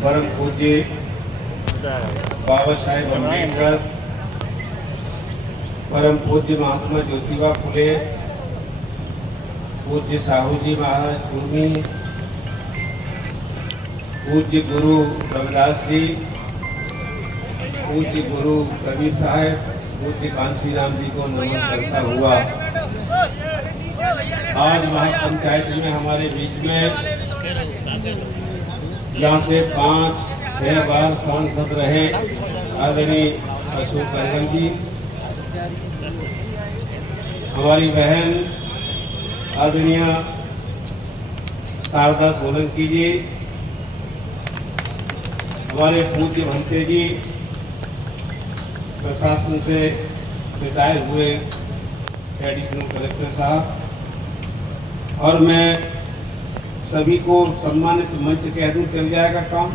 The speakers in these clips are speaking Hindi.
परम पूज्य बाबा साहेब अम्बेडकर, परम पूज्य महात्मा ज्योतिबा फुले, पूज्य साहू जी महाराज भूमि, पूज्य गुरु रविदास जी, पूज्य गुरु कबीर साहब, पूज्य कांसी राम जी को नमन करता हुआ आज महापंचायत में हमारे बीच में यहाँ से 5-6 बार सांसद रहे आदरणीय अशोक गहलोत जी, हमारी बहन आदरणीय शारदा सोलंकी जी, हमारे पूज्य भंते जी, प्रशासन से रिटायर हुए एडिशनल कलेक्टर साहब, और मैं सभी को सम्मानित मंच कह दूं चल जाएगा काम,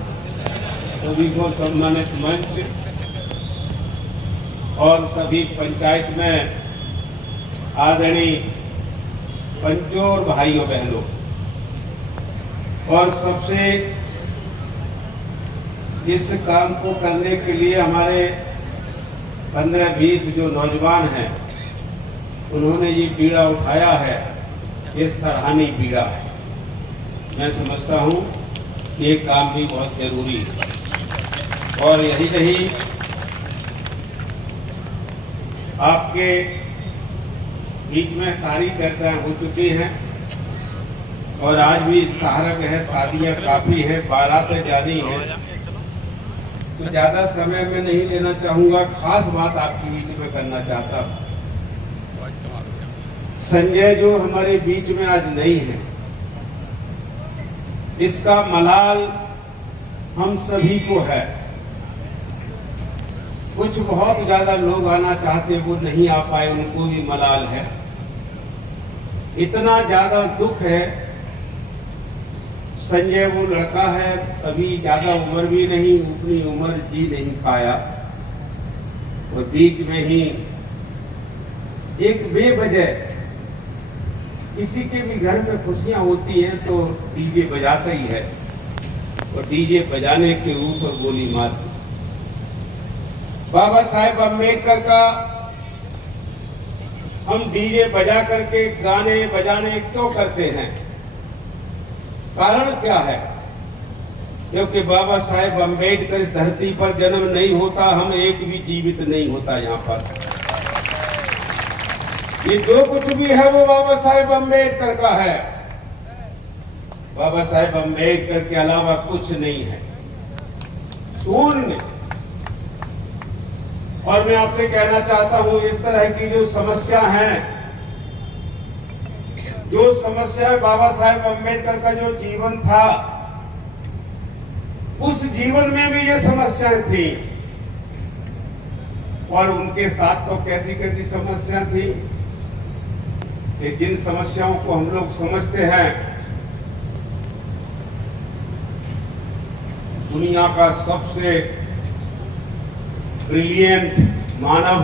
सभी को सम्मानित मंच और सभी पंचायत में आदरणीय पंचों और भाइयों बहनों, और सबसे इस काम को करने के लिए हमारे 15-20 जो नौजवान हैं उन्होंने ये बीड़ा उठाया है, ये सराहनीय बीड़ा है। मैं समझता हूँ कि ये काम भी बहुत जरूरी है, और यही नहीं आपके बीच में सारी चर्चाएं हो चुकी हैं, और आज भी सहारक है, शादियां काफी है, बारातें जानी है, तो ज्यादा समय में नहीं लेना चाहूंगा। खास बात आपके बीच में करना चाहता हूं। संजय जो हमारे बीच में आज नहीं है, इसका मलाल हम सभी को है। कुछ बहुत ज्यादा लोग आना चाहते, वो नहीं आ पाए, उनको भी मलाल है। इतना ज्यादा दुख है। संजय वो लड़का है, अभी ज्यादा उम्र भी नहीं, उतनी उम्र जी नहीं पाया, और बीच में ही एक बेवजह किसी के भी घर में खुशियां होती हैं तो डीजे बजाता ही है, और डीजे बजाने के ऊपर गोली मार दी। बाबा साहेब अम्बेडकर का हम डीजे बजा करके गाने बजाने क्यों करते हैं? कारण क्या है? क्योंकि बाबा साहेब अम्बेडकर इस धरती पर जन्म नहीं होता, हम एक भी जीवित नहीं होता यहाँ पर। ये जो कुछ भी है वो बाबा साहेब अम्बेडकर का है। बाबा साहेब अम्बेडकर के अलावा कुछ नहीं है, शून्य। और मैं आपसे कहना चाहता हूं, इस तरह की जो समस्या है, जो समस्या बाबा साहेब अम्बेडकर का जो जीवन था, उस जीवन में भी ये समस्याएं थी, और उनके साथ तो कैसी कैसी समस्या थी कि जिन समस्याओं को हम लोग समझते हैं, दुनिया का सबसे ब्रिलियंट मानव,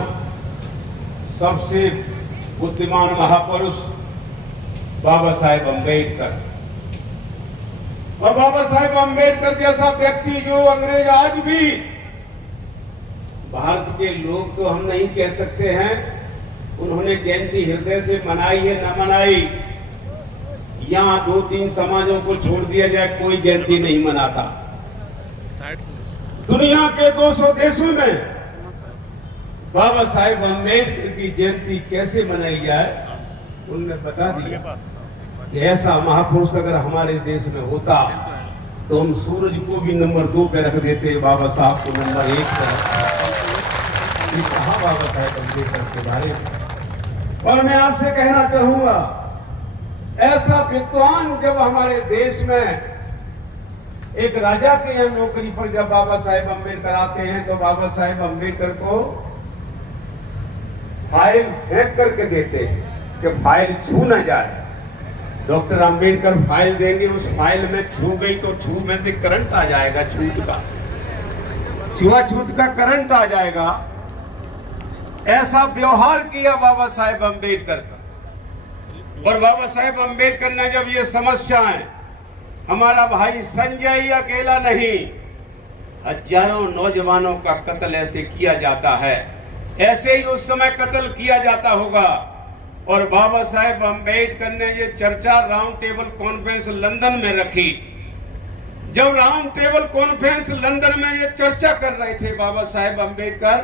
सबसे बुद्धिमान महापुरुष बाबा साहेब अम्बेडकर, और बाबा साहेब अम्बेडकर जैसा व्यक्ति जो अंग्रेज आज भी, भारत के लोग तो हम नहीं कह सकते हैं, उन्होंने जयंती हृदय से मनाई है न मनाई, यहाँ 2-3 समाजों को छोड़ दिया जाए, कोई जयंती नहीं मनाता। दुनिया के 200 देशों में बाबा साहेब अम्बेडकर की जयंती कैसे मनाई जाए, उनने बता दिया कि ऐसा महापुरुष अगर हमारे देश में होता तो हम सूरज को भी नंबर 2 पे रख देते, बाबा साहब को नंबर 1 पे रखते। ये कहा बाबा साहेब अम्बेडकर के बारे में। और मैं आपसे कहना चाहूंगा, ऐसा विद्वान जब हमारे देश में एक राजा के यहाँ नौकरी पर जब बाबा साहेब अम्बेडकर आते हैं, तो बाबा साहेब अम्बेडकर को फाइल फेंक करके देते हैं कि फाइल छू न जाए। डॉक्टर अम्बेडकर फाइल देंगे, उस फाइल में छू गई तो छू में से करंट आ जाएगा, छूत का, छुआछूत का करंट आ जाएगा। ऐसा व्यवहार किया बाबा साहेब अम्बेडकर का। और बाबा साहेब अम्बेडकर ने जब ये समस्याएं, हमारा भाई संजय ही अकेला नहीं, हजारों नौजवानों का कत्ल ऐसे किया जाता है, ऐसे ही उस समय कत्ल किया जाता होगा। और बाबा साहेब अम्बेडकर ने ये चर्चा राउंड टेबल कॉन्फ्रेंस लंदन में रखी। जब राउंड टेबल कॉन्फ्रेंस लंदन में ये चर्चा कर रहे थे बाबा साहेब अम्बेडकर,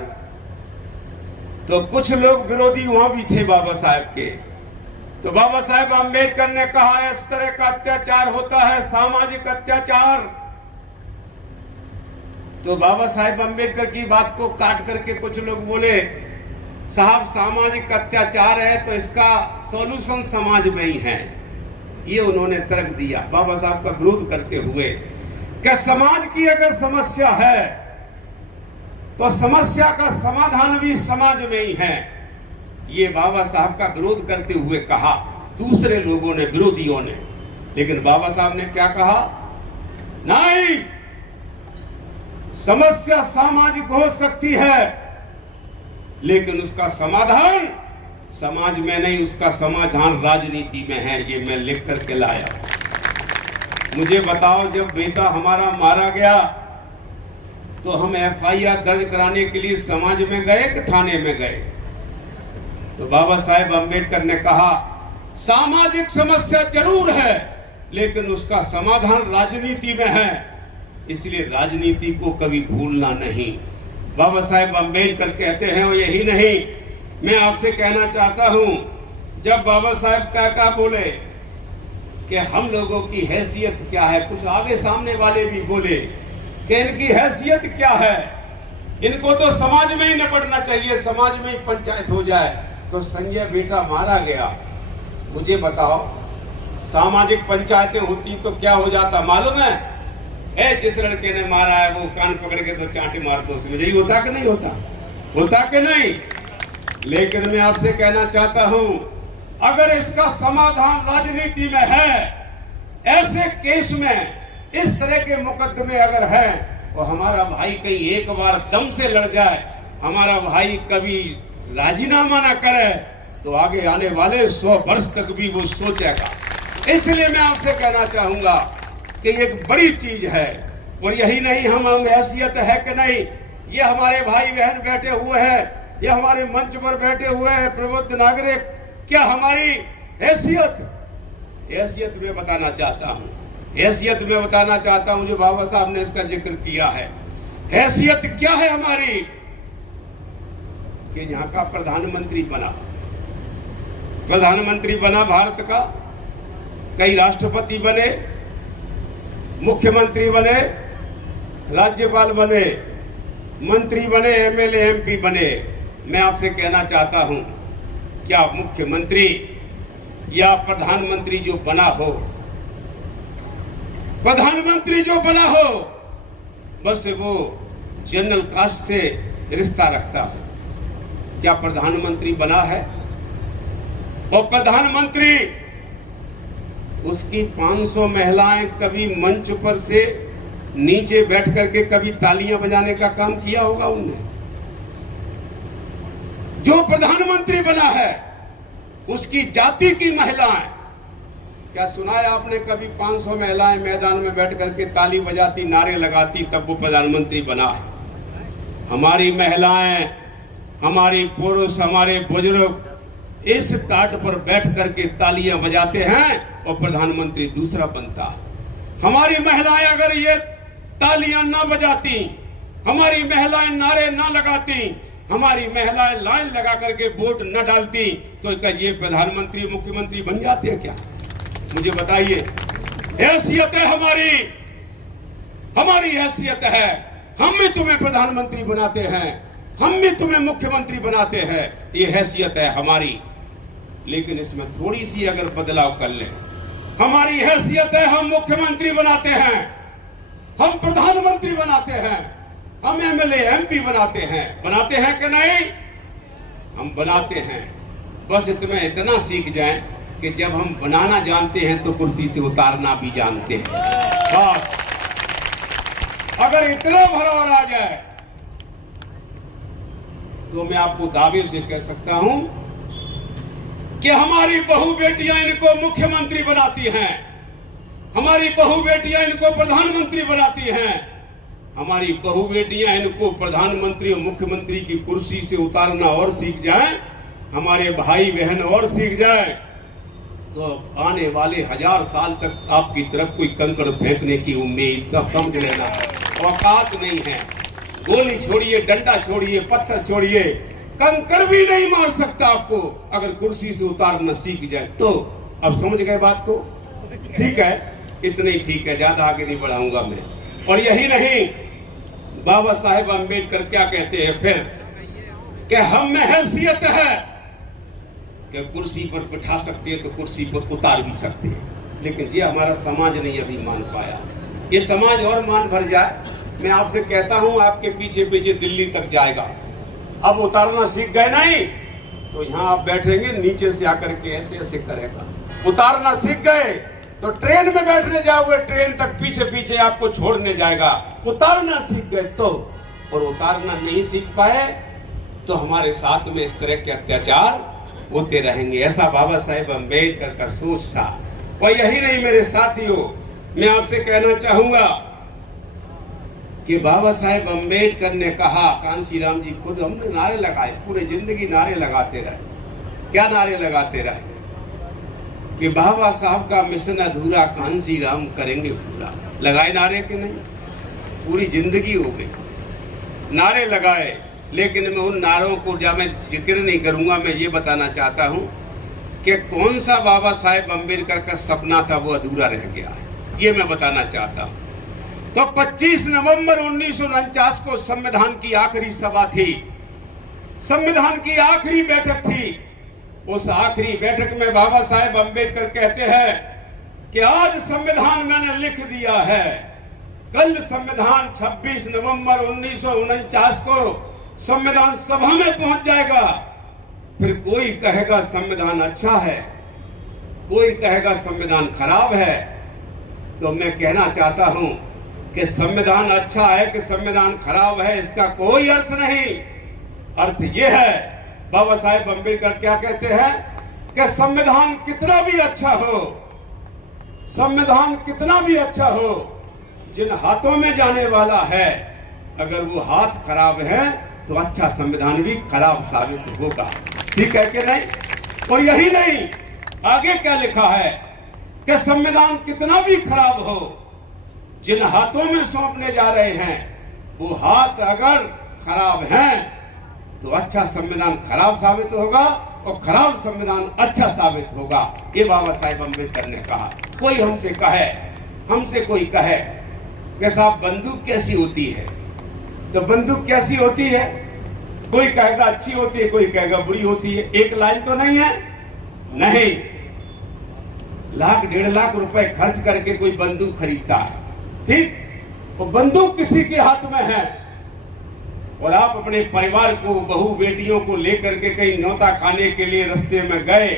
तो कुछ लोग विरोधी वहां भी थे बाबा साहेब के। तो बाबा साहेब अम्बेडकर ने कहा इस तरह का अत्याचार होता है, सामाजिक अत्याचार। तो बाबा साहेब अम्बेडकर की बात को काट करके कुछ लोग बोले साहब सामाजिक अत्याचार है तो इसका सॉल्यूशन समाज में ही है। ये उन्होंने तर्क दिया बाबा साहब का विरोध करते हुए कि समाज की अगर समस्या है तो समस्या का समाधान भी समाज में ही है। ये बाबा साहब का विरोध करते हुए कहा दूसरे लोगों ने, विरोधियों ने। लेकिन बाबा साहब ने क्या कहा, नहीं, समस्या सामाजिक हो सकती है लेकिन उसका समाधान समाज में नहीं, उसका समाधान राजनीति में है। ये मैं लिख करके लाया। मुझे बताओ, जब बेटा हमारा मारा गया तो हम FIR दर्ज कराने के लिए समाज में गए कि थाने में गए? तो बाबा साहेब अम्बेडकर ने कहा सामाजिक समस्या जरूर है लेकिन उसका समाधान राजनीति में है, इसलिए राजनीति को कभी भूलना नहीं। बाबा साहेब अम्बेडकर कहते हैं और यही नहीं, मैं आपसे कहना चाहता हूं, जब बाबा साहेब क्या बोले कि हम लोगों की हैसियत क्या है, कुछ आगे सामने वाले भी बोले कि इनकी हैसियत क्या है, इनको तो समाज में ही निपटना चाहिए, समाज में ही पंचायत हो जाए। तो संजय बेटा मारा गया, मुझे बताओ सामाजिक पंचायतें होती तो क्या हो जाता मालूम है? जिस लड़के ने मारा है वो कान पकड़ के तो चांटी मार दो, उसमें यही होता कि नहीं होता? होता कि नहीं? लेकिन मैं आपसे कहना चाहता हूं, अगर इसका समाधान राजनीति में है, ऐसे केस में इस तरह के मुकदमे अगर है और हमारा भाई कहीं एक बार दम से लड़ जाए, हमारा भाई कभी राजीनामा ना करे, तो आगे आने वाले 100 वर्ष तक भी वो सोचेगा। इसलिए मैं आपसे कहना चाहूंगा कि एक बड़ी चीज है। और यही नहीं, हम हैसियत है कि नहीं, ये हमारे भाई बहन बैठे हुए हैं, ये हमारे मंच पर बैठे हुए हैं प्रबुद्ध नागरिक, क्या हमारी हैसियत में बताना चाहता हूं, हैसियत में बताना चाहता हूं जो बाबा साहब ने इसका जिक्र किया है। हैसियत क्या है हमारी कि यहाँ का प्रधानमंत्री बना भारत का, कई राष्ट्रपति बने, मुख्यमंत्री बने, राज्यपाल बने, मंत्री बने, MLA MP बने। मैं आपसे कहना चाहता हूं, क्या मुख्यमंत्री या प्रधानमंत्री जो बना हो, प्रधानमंत्री जो बना हो बस वो जनरल कास्ट से रिश्ता रखता हो? क्या प्रधानमंत्री बना है? और प्रधानमंत्री उसकी 500 महिलाएं कभी मंच पर से नीचे बैठ करके कभी तालियां बजाने का काम किया होगा उनने? जो प्रधानमंत्री बना है उसकी जाति की महिलाएं, क्या सुना है आपने कभी 500 महिलाएं मैदान में बैठ करके ताली बजाती, नारे लगाती, तब वो प्रधानमंत्री बना है? हमारी महिलाएं, हमारी पुरुष, हमारे बुजुर्ग इस टाट पर बैठ करके तालियां बजाते हैं और प्रधानमंत्री दूसरा बनता है। हमारी महिलाएं अगर ये तालियां ना बजाती, हमारी महिलाएं नारे ना लगाती, हमारी महिलाएं लाइन लगा करके वोट न डालती, तो क्या ये प्रधानमंत्री मुख्यमंत्री बन जाते हैं क्या? मुझे बताइए। हैसियत है हमारी हैसियत है। हम भी तुम्हें प्रधानमंत्री बनाते हैं, हम भी तुम्हें मुख्यमंत्री बनाते हैं, ये हैसियत है हमारी। लेकिन इसमें थोड़ी सी अगर बदलाव कर ले, हमारी हैसियत है, हम मुख्यमंत्री बनाते हैं, हम प्रधानमंत्री बनाते हैं, हम MLA MP बनाते हैं कि नहीं? हम बनाते हैं। बस तुम्हें इतना सीख जाएं कि जब हम बनाना जानते हैं तो कुर्सी से उतारना भी जानते हैं। बस अगर इतना भरौर आ जाए तो मैं आपको दावे से कह सकता हूं कि हमारी बहू बेटियां इनको मुख्यमंत्री बनाती हैं, हमारी बहू बेटियां इनको प्रधानमंत्री बनाती हैं, हमारी बहू बेटियां इनको प्रधानमंत्री और मुख्यमंत्री की कुर्सी से उतारना और सीख जाएं, हमारे भाई बहन और सीख जाएं, तो आने वाले 1000 साल तक आपकी तरफ कोई कंकड़ फेंकने की उम्मीद सब समझ लेना, औकात नहीं है। गोली छोड़िए, डंडा छोड़िए, पत्थर छोड़िए, कंकड़ भी नहीं मार सकता आपको अगर कुर्सी से उतारना सीख जाए तो। अब समझ गए बात को? ठीक है, इतना ही ठीक है, ज्यादा आगे नहीं बढ़ाऊंगा मैं। और यही नहीं, बाबा साहेब अम्बेडकर क्या कहते हैं फिर कि हम में हैसियत है कि कुर्सी पर बिठा सकते हैं तो कुर्सी पर उतार भी सकते हैं, लेकिन ये हमारा समाज नहीं अभी मान पाया। ये समाज और मान भर जाए, मैं आपसे कहता हूं आपके पीछे पीछे दिल्ली तक जाएगा। अब उतारना सीख गए नहीं तो यहाँ आप बैठेंगे, नीचे से आकर के ऐसे ऐसे करेगा। उतारना सीख गए तो ट्रेन में बैठने जाओगे, ट्रेन तक पीछे पीछे आपको छोड़ने जाएगा। उतारना सीख गए तो, और उतारना नहीं सीख पाए तो हमारे साथ में इस तरह के अत्याचार होते रहेंगे। ऐसा बाबा साहेब अम्बेडकर का सोच था। और यही नहीं मेरे साथियों, मैं आपसे कहना चाहूंगा कि बाबा साहेब अम्बेडकर ने कहा, कांशीराम जी खुद हमने नारे लगाए, पूरे जिंदगी नारे लगाते रहे। क्या नारे लगाते रहे कि बाबा साहब का मिशन अधूरा, कांशीराम करेंगे पूरा। लगाए नारे के नहीं? पूरी जिंदगी हो गई नारे लगाए, लेकिन मैं उन नारों को जब मैं जिक्र नहीं करूंगा, मैं ये बताना चाहता हूं कि कौन सा बाबा साहेब अम्बेडकर का सपना था वो अधूरा रह गया, ये मैं बताना चाहता हूं। तो 25 नवंबर 1949 को संविधान की आखिरी सभा थी, संविधान की आखिरी बैठक थी। उस आखिरी बैठक में बाबा साहेब अम्बेडकर कहते हैं कि आज संविधान मैंने लिख दिया है, कल संविधान 26 नवंबर 1949 को संविधान सभा में पहुंच जाएगा। फिर कोई कहेगा संविधान अच्छा है, कोई कहेगा संविधान खराब है। तो मैं कहना चाहता हूं कि संविधान अच्छा है कि संविधान खराब है, इसका कोई अर्थ नहीं। अर्थ यह है, बाबा साहेब अम्बेडकर क्या कहते हैं कि संविधान कितना भी अच्छा हो, संविधान कितना भी अच्छा हो, जिन हाथों में जाने वाला है, अगर वो हाथ खराब है तो अच्छा संविधान भी खराब साबित होगा। ठीक है कि नहीं? और यही नहीं, आगे क्या लिखा है कि संविधान कितना भी खराब हो, जिन हाथों में सौंपने जा रहे हैं वो हाथ अगर खराब हैं तो अच्छा संविधान खराब साबित होगा और खराब संविधान अच्छा साबित होगा। ये बाबा साहेब अम्बेडकर ने कहा। कोई हमसे कहे, हमसे कोई कहे कि साहब बंदूक कैसी होती है, तो बंदूक कैसी होती है, कोई कहेगा अच्छी होती है, कोई कहेगा बुरी होती है। एक लाइन तो नहीं है, नहीं, लाख 1.5 लाख रुपए खर्च करके कोई बंदूक खरीदता है, ठीक, वो बंदूक किसी के हाथ में है और आप अपने परिवार को, बहू बेटियों को लेकर के कहीं न्योता खाने के लिए रास्ते में गए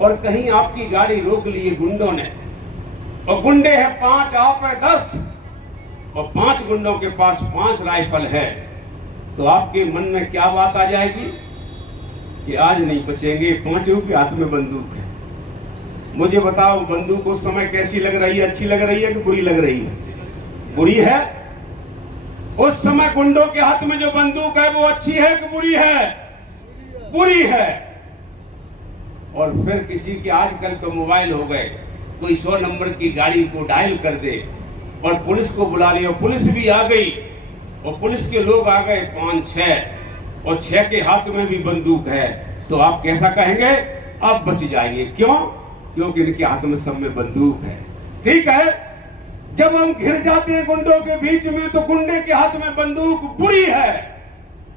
और कहीं आपकी गाड़ी रोक ली गुंडों ने, और गुंडे हैं 5, आप है 10, और 5 गुंडों के पास 5 राइफल है, तो आपके मन में क्या बात आ जाएगी कि आज नहीं बचेंगे, 5 रुपये हाथ में बंदूक है। मुझे बताओ बंदूक उस समय कैसी लग रही है, अच्छी लग रही है कि बुरी लग रही है? बुरी है। उस समय गुंडों के हाथ में जो बंदूक है वो अच्छी है कि बुरी है? बुरी है। और फिर किसी के आजकल तो मोबाइल हो गए, कोई 100 नंबर की गाड़ी को डायल कर दे और पुलिस को बुला लिया, पुलिस भी आ गई और पुलिस के लोग आ गए 5-6 और 6 के हाथ में भी बंदूक है, तो आप कैसा कहेंगे? आप बच जाएंगे। क्यों? क्योंकि इनके हाथ में सब में बंदूक है। ठीक है, जब हम घिर जाते हैं गुंडों के बीच में तो गुंडे के हाथ में बंदूक बुरी है,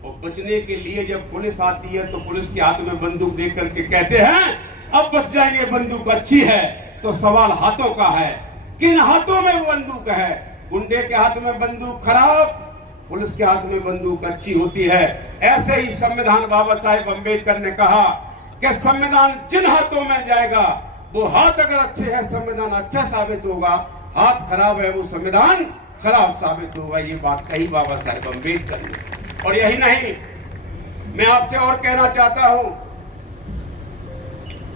और बचने के लिए जब पुलिस आती है तो पुलिस के हाथ में बंदूक देख करके कहते हैं अब बच जाएंगे, बंदूक अच्छी है। तो सवाल हाथों का है, किन हाथों में बंदूक है? गुंडे के हाथ में बंदूक खराब, पुलिस के हाथ में बंदूक अच्छी होती है। ऐसे ही संविधान बाबा साहेब अम्बेडकर ने कहा कि संविधान जिन हाथों में जाएगा वो हाथ अगर अच्छे हैं संविधान अच्छा साबित होगा, हाथ खराब है वो संविधान खराब साबित होगा। ये बात कही बाबा साहेब अम्बेडकर ने। और यही नहीं, मैं आपसे और कहना चाहता हूं,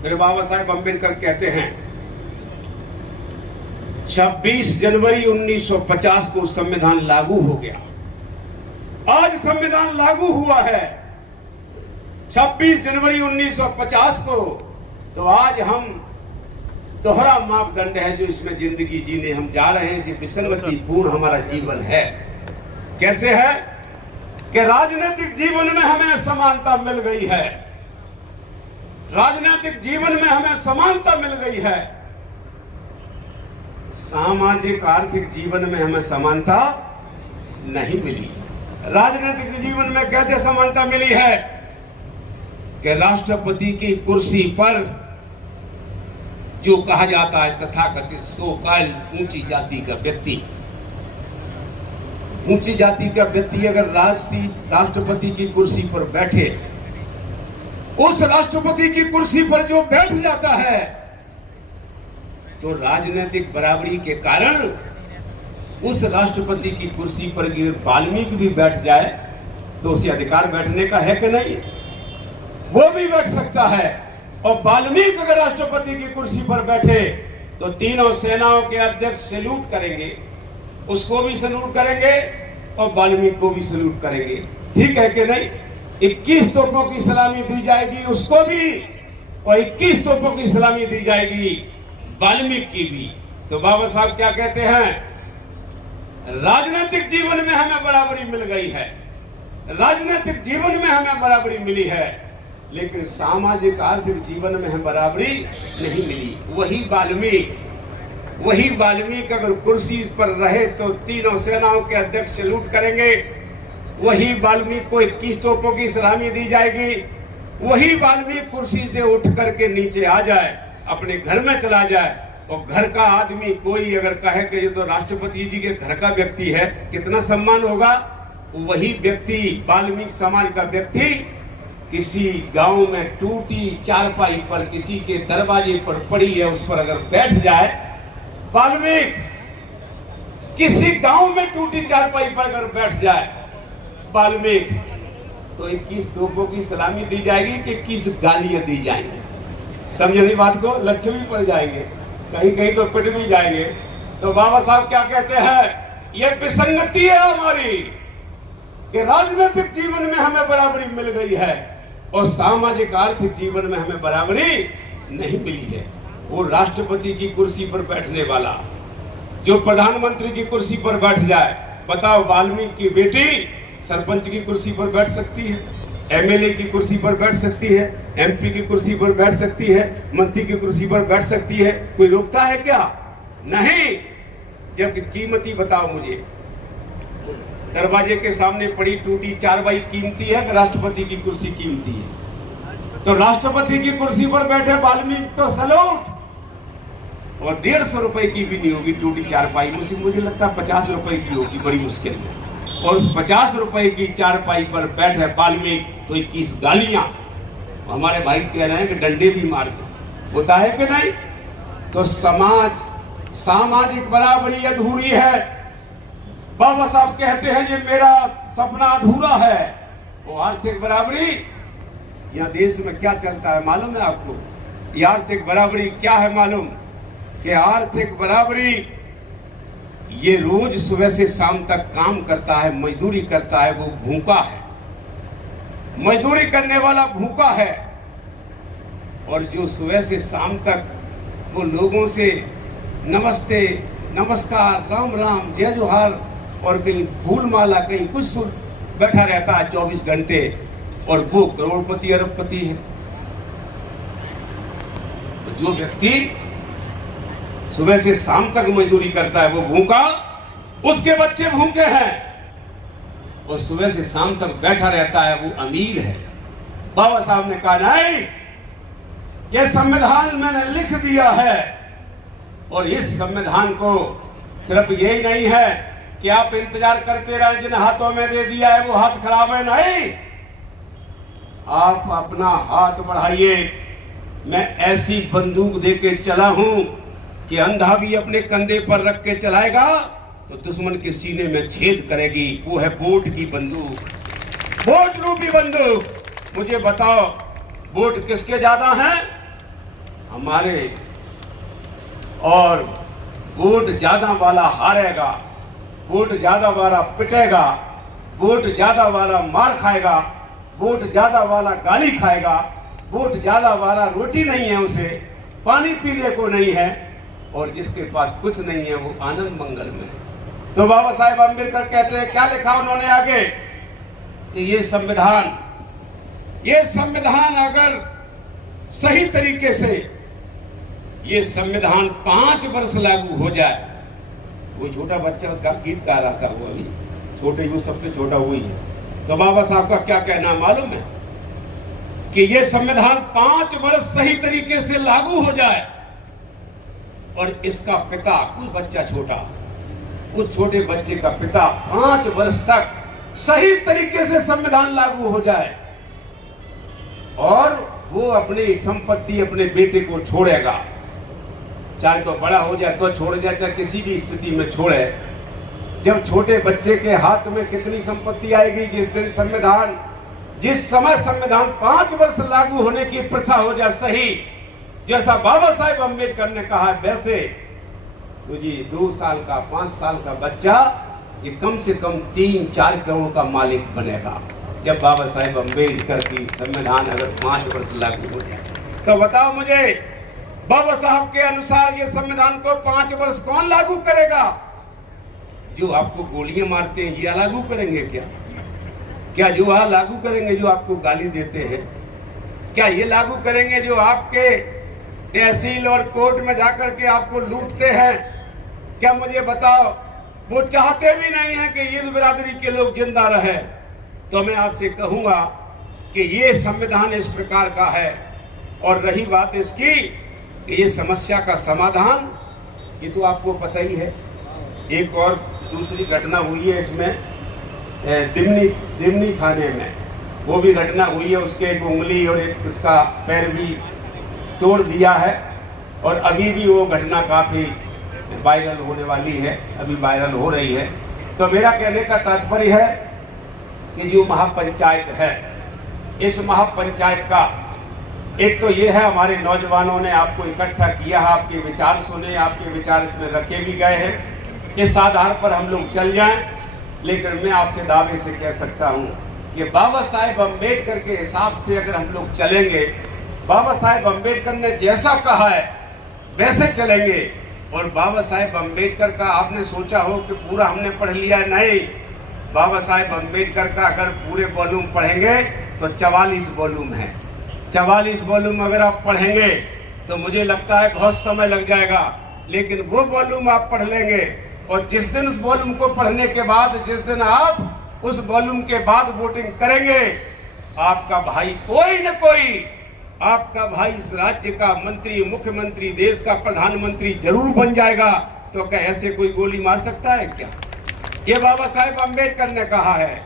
फिर बाबा साहेब अम्बेडकर कहते हैं 26 जनवरी 1950 को संविधान लागू हो गया। आज संविधान लागू हुआ है 26 जनवरी 1950 को, तो आज हम दोहरा मापदंड है जो इसमें जिंदगी जीने हम जा रहे हैं, जो विसंगतिपूर्ण हमारा जीवन है। कैसे है कि राजनीतिक जीवन में हमें समानता मिल गई है, राजनीतिक जीवन में हमें समानता मिल गई है, सामाजिक आर्थिक जीवन में हमें समानता नहीं मिली। राजनीतिक जीवन में कैसे समानता मिली है कि राष्ट्रपति की कुर्सी पर जो कहा जाता है तथाकथित सो-कॉल्ड ऊंची जाति का व्यक्ति, ऊंची जाति का व्यक्ति अगर राष्ट्रपति की कुर्सी पर बैठे, उस राष्ट्रपति की कुर्सी पर जो बैठ जाता है, तो राजनीतिक बराबरी के कारण उस राष्ट्रपति की कुर्सी पर वाल्मीकि भी बैठ जाए तो उसे अधिकार बैठने का है कि नहीं? वो भी बैठ सकता है। और वाल्मीकि अगर राष्ट्रपति की कुर्सी पर बैठे तो तीनों सेनाओं के अध्यक्ष सैल्यूट करेंगे, उसको भी सैल्यूट करेंगे और वाल्मीकि को भी सैल्यूट करेंगे। ठीक है कि नहीं? 21 तोपों की सलामी दी जाएगी उसको भी, और 21 तोपों की सलामी दी जाएगी वाल्मीकि की भी। तो बाबा साहब क्या कहते हैं? राजनीतिक जीवन में हमें बराबरी मिल गई है, राजनीतिक जीवन में हमें बराबरी मिली है, लेकिन सामाजिक आर्थिक जीवन में हमें बराबरी नहीं मिली। वही वाल्मीकि अगर कुर्सी पर रहे तो तीनों सेनाओं के अध्यक्ष सैल्यूट करेंगे, वही वाल्मीकि को 21 तोपों की सलामी दी जाएगी, वही वाल्मीकि कुर्सी से उठ करके नीचे आ जाए, अपने घर में चला जाए, और घर का आदमी कोई अगर कहे कि ये तो राष्ट्रपति जी के घर का व्यक्ति है, कितना सम्मान होगा। वही व्यक्ति, वाल्मीकि समाज का व्यक्ति, किसी गांव में टूटी चारपाई पर किसी के दरवाजे पर पड़ी है, उस पर अगर बैठ जाए, वाल्मीकि किसी गांव में टूटी चारपाई पर अगर बैठ जाए वाल्मीकि, तो 21 तोपों की सलामी दी जाएगी कि 21 गालियां दी जाएंगी। समझे नहीं बात को? लट्ठे भी पड़ जाएंगे, कहीं कहीं तो पिट भी जाएंगे। तो बाबा साहब क्या कहते हैं? ये विसंगति है हमारी कि राजनीतिक जीवन में हमें बराबरी मिल गई है और सामाजिक आर्थिक जीवन में हमें बराबरी नहीं मिली है। वो राष्ट्रपति की कुर्सी पर बैठने वाला जो प्रधानमंत्री की कुर्सी पर बैठ जाए, बताओ वाल्मीकि की बेटी सरपंच की कुर्सी पर बैठ सकती है, एमएलए की कुर्सी पर बैठ सकती है, एमपी की कुर्सी पर बैठ सकती है, मंत्री की कुर्सी पर बैठ सकती है, कोई रोकता है क्या? नहीं। जबकि कीमती बताओ मुझे, दरवाजे के सामने पड़ी टूटी चारपाई कीमती है कि राष्ट्रपति की कुर्सी कीमती है? तो राष्ट्रपति की कुर्सी पर बैठे वाल्मीकि तो सैल्यूट, और 150 रुपए की भी नहीं होगी टूटी चारपाई, मुझे लगता है 50 रुपए की होगी बड़ी मुश्किल में, और उस 50 रुपए की चारपाई पर बैठे वाल्मीकि तो 21 गालियां। हमारे भाई कह रहे हैं कि डंडे भी मार दो, होता है कि नहीं? तो सामाजिक बराबरी अधूरी है। बाबा साहब कहते हैं ये मेरा सपना अधूरा है। वो आर्थिक बराबरी, यह देश में क्या चलता है मालूम है आपको? ये आर्थिक बराबरी क्या है मालूम? कि आर्थिक बराबरी ये रोज सुबह से शाम तक काम करता है, मजदूरी करता है, वो भूखा है, मजदूरी करने वाला भूखा है, और जो सुबह से शाम तक वो लोगों से नमस्ते, नमस्कार, राम राम, जय जोहार, और कहीं फूल माला, कहीं कुछ बैठा रहता है 24 घंटे, और वो करोड़पति अरबपति है। तो जो व्यक्ति सुबह से शाम तक मजदूरी करता है वो भूखा, उसके बच्चे भूखे हैं, और सुबह से शाम तक बैठा रहता है वो अमीर है। बाबा साहब ने कहा नहीं, ये संविधान मैंने लिख दिया है, और इस संविधान को सिर्फ यही नहीं है कि आप इंतजार करते रहे, जिन हाथों में दे दिया है वो हाथ खराब है, नहीं, आप अपना हाथ बढ़ाइए। मैं ऐसी बंदूक देके चला हूं कि अंधा भी अपने कंधे पर रख के चलाएगा तो दुश्मन के सीने में छेद करेगी। वो है वोट की बंदूक, वोट रूपी बंदूक। मुझे बताओ, वोट किसके ज्यादा हैं? हमारे। और वोट ज्यादा वाला हारेगा, वोट ज्यादा वाला पिटेगा, वोट ज्यादा वाला मार खाएगा, वोट ज्यादा वाला गाली खाएगा, वोट ज्यादा वाला रोटी नहीं है, उसे पानी पीने को नहीं है, और जिसके पास कुछ नहीं है वो आनंद मंगल में। तो बाबा साहेब अम्बेडकर कहते हैं, क्या लिखा उन्होंने आगे कि ये संविधान अगर सही तरीके से ये संविधान 5 वर्ष लागू हो जाए, वो छोटा बच्चा का गीत गा रहा था, वो अभी छोटे, वो सबसे छोटा वही है। तो बाबा साहब का क्या कहना मालूम है कि ये संविधान 5 वर्ष सही तरीके से लागू हो जाए और इसका पिता, कोई बच्चा छोटा, उस छोटे बच्चे का पिता 5 वर्ष तक सही तरीके से संविधान लागू हो जाए और वो अपनी संपत्ति अपने बेटे को छोड़ेगा, चाहे तो बड़ा हो जाए तो छोड़ जाए, चाहे किसी भी स्थिति में छोड़े। जब छोटे बच्चे के हाथ में कितनी संपत्ति आएगी, जिस दिन संविधान, जिस समय संविधान 5 वर्ष लागू होने की प्रथा हो जाए सही, जैसा बाबा साहेब अम्बेडकर ने कहा, वैसे तो जी 2 साल का 5 साल का बच्चा ये कम से कम 3-4 करोड़ का मालिक बनेगा, जब बाबा साहेब अम्बेडकर की संविधान अगर 5 वर्ष लागू हो जाए। तो बताओ मुझे, बाबा साहब के अनुसार ये संविधान को 5 वर्ष कौन लागू करेगा? जो आपको गोलियां मारते हैं ये लागू करेंगे क्या? क्या जो वहां लागू करेंगे जो आपको गाली देते हैं? क्या ये लागू करेंगे जो आपके तहसील और कोर्ट में जाकर के आपको लूटते हैं? क्या मुझे बताओ, वो चाहते भी नहीं है कि इस बिरादरी के लोग जिंदा रहे। तो मैं आपसे कहूंगा कि ये संविधान इस प्रकार का है। और रही बात इसकी कि ये समस्या का समाधान, ये तो आपको पता ही है। एक और दूसरी घटना हुई है इसमें, दिमनी थाने में वो भी घटना हुई है, उसके एक उंगली और एक उसका पैर भी तोड़ दिया है और अभी भी वो घटना काफी वायरल होने वाली है, अभी वायरल हो रही है। तो मेरा कहने का तात्पर्य है कि जो महापंचायत है, इस महापंचायत का एक तो ये है, हमारे नौजवानों ने आपको इकट्ठा किया है, आपके विचार सुने, आपके विचार इसमें रखे भी गए हैं, इस आधार पर हम लोग चल जाएं। लेकिन मैं आपसे दावे से कह सकता हूं कि बाबा साहेब अम्बेडकर के हिसाब से अगर हम लोग चलेंगे, बाबा साहेब अम्बेडकर ने जैसा कहा है वैसे चलेंगे। और बाबा साहेब अम्बेडकर का आपने सोचा हो कि पूरा हमने पढ़ लिया, नहीं। बाबा साहेब अम्बेडकर का अगर पूरे वॉल्यूम पढ़ेंगे तो 44 वॉल्यूम है। 44 वॉल्यूम अगर आप पढ़ेंगे तो मुझे लगता है बहुत समय लग जाएगा, लेकिन वो वॉल्यूम आप पढ़ लेंगे और जिस दिन उस वॉल्यूम को पढ़ने के बाद, जिस दिन आप उस वॉल्यूम के बाद वोटिंग करेंगे, आपका भाई कोई न कोई, आपका भाई इस राज्य का मंत्री, मुख्यमंत्री, देश का प्रधानमंत्री जरूर बन जाएगा। तो क्या ऐसे कोई गोली मार सकता है क्या? ये बाबा साहेब अम्बेडकर ने कहा है।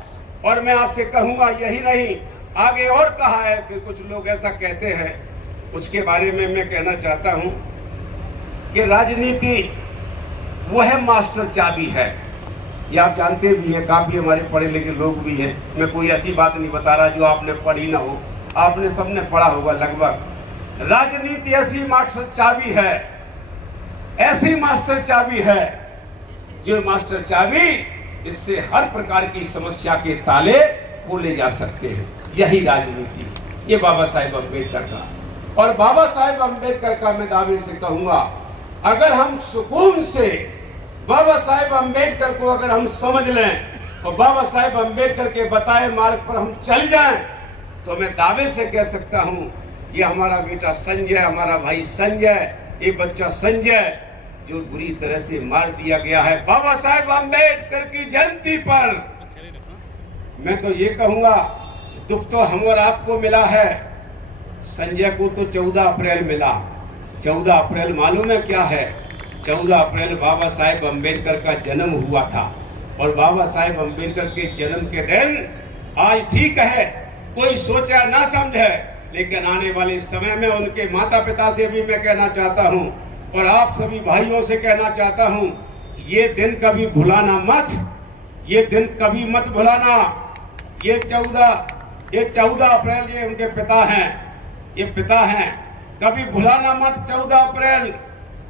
और मैं आपसे कहूंगा, यही नहीं, आगे और कहा है कि कुछ लोग ऐसा कहते हैं, उसके बारे में मैं कहना चाहता हूं कि राजनीति वह मास्टर चाबी है। ये आप जानते भी हैं, काफी हमारे पढ़े लिखे लोग भी हैं। मैं कोई ऐसी बात नहीं बता रहा जो आपने पढ़ी ना हो, आपने सबने पढ़ा होगा लगभग। राजनीति ऐसी मास्टर चाबी है, ऐसी मास्टर चाबी है, जो मास्टर चाबी, इससे हर प्रकार की समस्या के ताले खोले जा सकते हैं। यही राजनीति, ये बाबा साहेब अम्बेडकर का। और बाबा साहेब अम्बेडकर का मैं दावे से कहूंगा, अगर हम सुकून से बाबा साहेब अम्बेडकर को अगर हम समझ लें और बाबा साहेब अम्बेडकर के बताए मार्ग पर हम चल जाएं, तो मैं दावे से कह सकता हूं, ये हमारा बेटा संजय, हमारा भाई संजय, ये बच्चा संजय जो बुरी तरह से मार दिया गया है बाबा साहेब अम्बेडकर की जयंती पर, मैं तो ये कहूंगा, दुख तो हम और आपको मिला है, संजय को तो 14 अप्रैल मिला। 14 अप्रैल मालूम है क्या है? 14 अप्रैल बाबा साहेब अम्बेडकर का जन्म हुआ था। और बाबा साहेब अम्बेडकर के जन्म के दिन आज ठीक है, कोई सोचा ना समझे, लेकिन आने वाले समय में उनके माता पिता से भी मैं कहना चाहता हूं और आप सभी भाइयों से कहना चाहता हूं, ये दिन कभी भुलाना मत, ये दिन कभी मत भुलाना। ये 14 अप्रैल ये उनके पिता हैं, ये पिता हैं, कभी भुलाना मत 14 अप्रैल।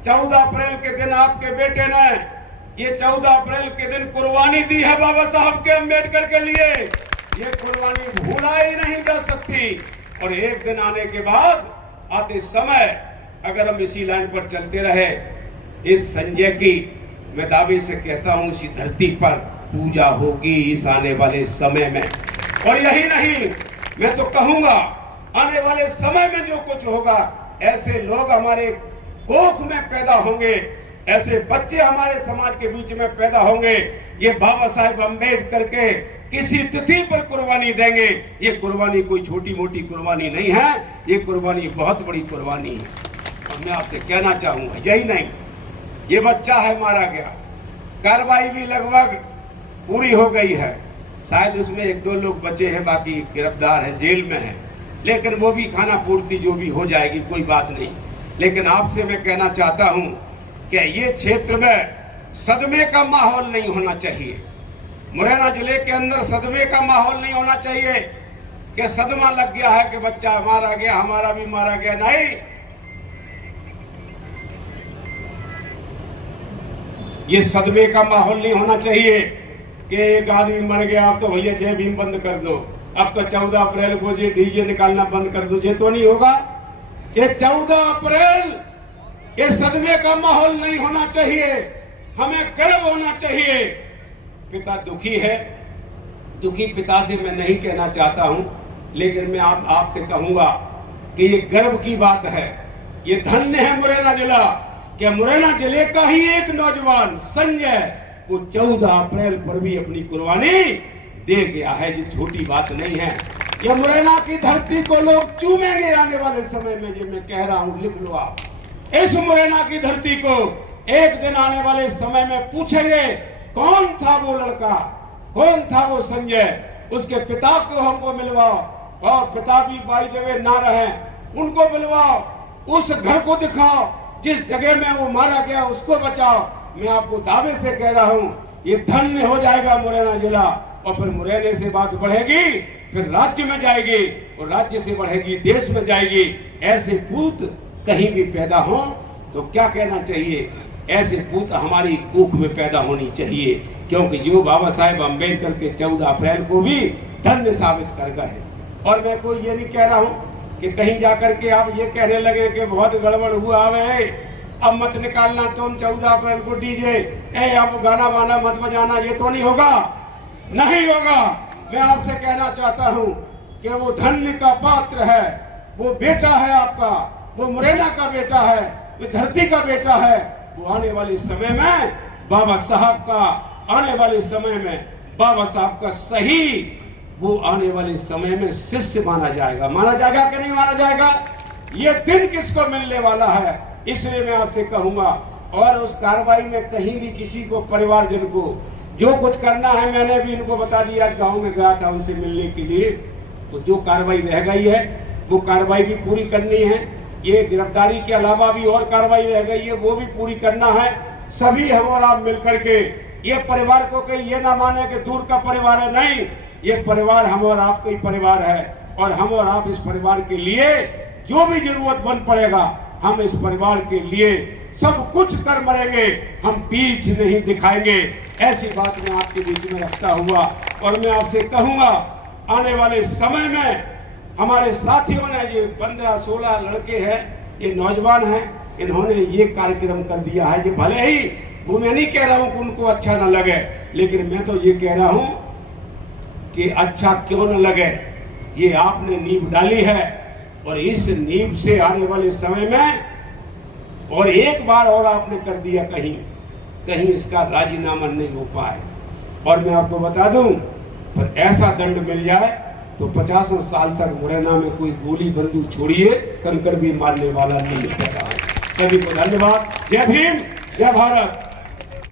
14 अप्रैल के दिन आपके बेटे ने ये 14 अप्रैल के दिन कुर्बानी दी है बाबा साहब के अम्बेडकर के लिए। ये कुर्बानी भूला ही नहीं जा सकती। और एक दिन आने के बाद आते समय अगर हम इसी लाइन पर चलते रहे, इस संजय की मैं दावे से कहता हूं इसी धरती पर पूजा होगी इस आने वाले समय में। और यही नहीं, मैं तो कहूंगा आने वाले समय में जो कुछ होगा, ऐसे लोग हमारे कोख में पैदा होंगे, ऐसे बच्चे हमारे समाज के बीच में पैदा होंगे, ये बाबा साहेब अम्बेडकर के किसी तिथि पर कुर्बानी देंगे। ये कुर्बानी कोई छोटी मोटी कुर्बानी नहीं है, ये कुर्बानी बहुत बड़ी कुर्बानी है। और मैं आपसे कहना चाहूंगा, यही नहीं, ये बच्चा है मारा गया, कार्रवाई भी लगभग पूरी हो गई है, शायद उसमें 1-2 लोग बचे हैं, बाकी गिरफ्तार हैं, जेल में हैं, लेकिन वो भी खाना पूर्ति जो भी हो जाएगी, कोई बात नहीं। लेकिन आपसे मैं कहना चाहता हूं कि ये क्षेत्र में सदमे का माहौल नहीं होना चाहिए। मुरैना जिले के अंदर सदमे का माहौल नहीं होना चाहिए कि सदमा लग गया है कि बच्चा मारा गया, हमारा भी मारा गया। नहीं, ये सदमे का माहौल नहीं होना चाहिए कि एक आदमी मर गया, अब तो भैया जय भीम बंद कर दो, अब तो 14 अप्रैल को ये डीजे निकालना बंद कर दो। ये तो नहीं होगा। ये 14 अप्रैल ये सदमे का माहौल नहीं होना चाहिए। हमें गर्व होना चाहिए। पिता दुखी है, दुखी पिता से मैं नहीं कहना चाहता हूं, लेकिन मैं आपसे कहूंगा कि ये गर्व की बात है। ये धन्य है मुरैना जिला कि मुरैना जिले का ही एक नौजवान संजय वो 14 अप्रैल पर भी अपनी कुर्बानी दे गया है। ये छोटी बात नहीं है। ये मुरैना की धरती को लोग चूमेंगे आने वाले समय में। जो मैं कह रहा हूं, लिख लो आप। इस मुरैना की धरती को एक दिन आने वाले समय में पूछेंगे, कौन था वो लड़का, कौन था वो संजय। उसके पिता को हमको मिलवाओ, और पिता भी बाई देवे ना रहे, उनको मिलवाओ, उस घर को दिखाओ, जिस जगह में वो मारा गया उसको बचाओ। मैं आपको दावे से कह रहा हूं, ये धन्य हो जाएगा मुरैना जिला। और फिर मुरैने से बात बढ़ेगी, फिर राज्य में जाएगी, और राज्य से बढ़ेगी देश में जाएगी। ऐसे पूत कहीं भी पैदा हो तो क्या कहना चाहिए, ऐसे पूत हमारी कोख में पैदा होनी चाहिए, क्योंकि जो बाबा साहेब अम्बेडकर के 14 अप्रैल को भी धन्य साबित कर गए। और मैं कोई ये नहीं कह रहा हूं कि कहीं जाकर के आप ये कहने लगे कि बहुत गड़बड़ हुआ है, अब मत निकालना तुम 14 अप्रैल को डीजे, अब गाना वाना मत बजाना। ये तो नहीं होगा, नहीं होगा। मैं आपसे कहना चाहता हूं कि वो धन्य का पात्र है, वो बेटा है आपका, वो मुरैना का बेटा है, वो धरती का बेटा है। वो आने वाले समय में बाबा साहब का, आने वाले समय में बाबा साहब का सही, वो आने वाले समय में शिष्य माना जाएगा। माना जाएगा कि नहीं माना जाएगा, ये दिन किसको मिलने वाला है। इसलिए मैं आपसे कहूंगा, और उस कार्रवाई में कहीं भी किसी को, परिवारजन को जो कुछ करना है, मैंने भी इनको बता दिया। गांव में गया था उनसे मिलने के लिए, तो जो कार्रवाई रह गई है वो कार्रवाई भी पूरी करनी है। ये गिरफ्तारी के अलावा भी और कार्रवाई रह गई है, वो भी पूरी करना है। सभी हम और आप मिलकर के ये परिवार को कहीं ये ना माने कि दूर का परिवार है, नहीं, ये परिवार हम और आपका ही परिवार है। और हम और आप इस परिवार के लिए जो भी जरूरत बन पड़ेगा, हम इस परिवार के लिए सब कुछ कर मरेंगे, हम पीठ नहीं दिखाएंगे। ऐसी बात मैं आपके बीच में रखता हुआ, और मैं आपसे कहूंगा, आने वाले समय में हमारे साथियों ने, जो 15-16 लड़के हैं, ये नौजवान हैं, इन्होंने ये कार्यक्रम कर दिया है। ये भले ही वो, मैं नहीं कह रहा हूं कि उनको अच्छा न लगे, लेकिन मैं तो ये कह रहा हूं कि अच्छा क्यों न लगे, ये आपने नींव डाली है, और इस नींव से आने वाले समय में और एक बार और आपने कर दिया, कहीं कहीं इसका राजीनामा नहीं हो पाए। और मैं आपको बता दूं, पर ऐसा दंड मिल जाए तो 50 साल तक मुरैना में कोई गोली बंदूक छोड़िए, कंकड़ भी मारने वाला नहीं पैदा है। सभी को धन्यवाद। जय भीम, जय भारत।